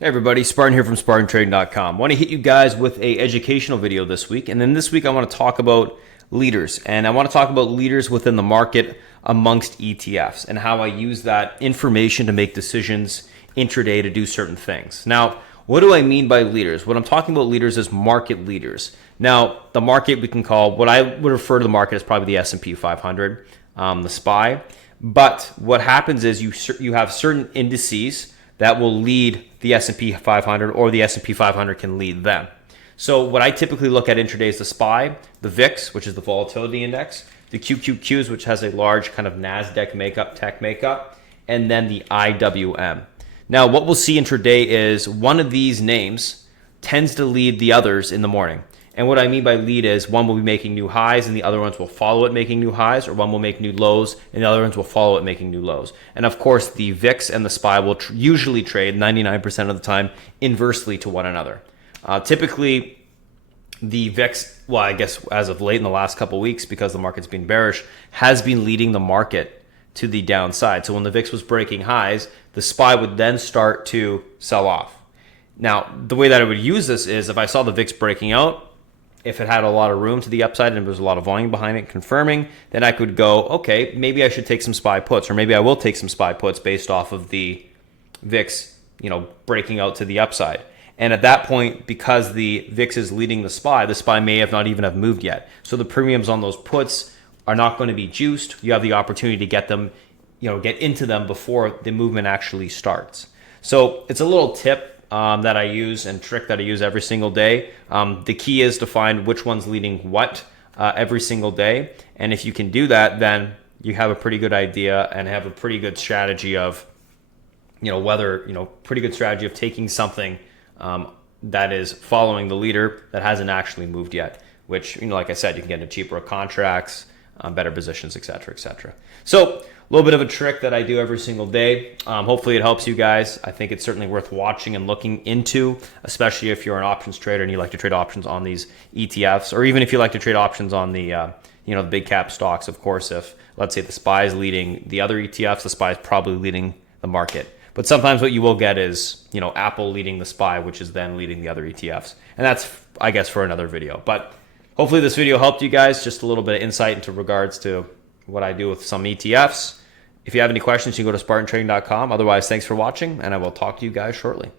Hey everybody, Spartan here from SpartanTrading.com. I want to hit you guys with a educational video this week, and then this week I want to talk about leaders, and I want to talk about leaders within the market amongst ETFs and how I use that information to make decisions intraday to do certain things. Now, what do I mean by leaders? What I'm talking about leaders is market leaders. Now, the market we can call, what I would refer to the market as probably the S&P 500, the SPY. But what happens is you have certain indices that will lead the S&P 500, or the S&P 500 can lead them. So what I typically look at intraday is the SPY, the VIX, which is the volatility index, the QQQs, which has a large kind of NASDAQ makeup, tech makeup, and then the IWM. Now, what we'll see intraday is one of these names tends to lead the others in the morning. And what I mean by lead is one will be making new highs and the other ones will follow it making new highs, or one will make new lows and the other ones will follow it making new lows. And of course, the VIX and the SPY will usually trade 99% of the time inversely to one another. Typically, the VIX, well, I guess as of late in the last couple of weeks, because the market's been bearish, has been leading the market to the downside. So when the VIX was breaking highs, the SPY would then start to sell off. Now, the way that I would use this is if I saw the VIX breaking out, if it had a lot of room to the upside and there was a lot of volume behind it confirming, then I could go, okay, maybe I should take some SPY puts, or maybe I will take some SPY puts based off of the VIX, breaking out to the upside. And at that point, because the VIX is leading the SPY may not even have moved yet. So the premiums on those puts are not going to be juiced. You have the opportunity to get them, get into them before the movement actually starts. So it's a little tip that I use and trick that I use every single day. The key is to find which one's leading what every single day. And if you can do that, then you have a pretty good idea and have a pretty good strategy of, pretty good strategy of taking something that is following the leader that hasn't actually moved yet, which, like I said, you can get into cheaper contracts, better positions, etc., etc. So a little bit of a trick that I do every single day. Hopefully it helps you guys. I think it's certainly worth watching and looking into, especially if you're an options trader and you like to trade options on these ETFs, or even if you like to trade options on the, the big cap stocks. Of course, if let's say the SPY is leading the other ETFs, the SPY is probably leading the market. But sometimes what you will get is, Apple leading the SPY, which is then leading the other ETFs. And that's, I guess, for another video. But hopefully this video helped you guys, just a little bit of insight into regards to what I do with some ETFs. If you have any questions, you can go to SpartanTrading.com. Otherwise, thanks for watching, and I will talk to you guys shortly.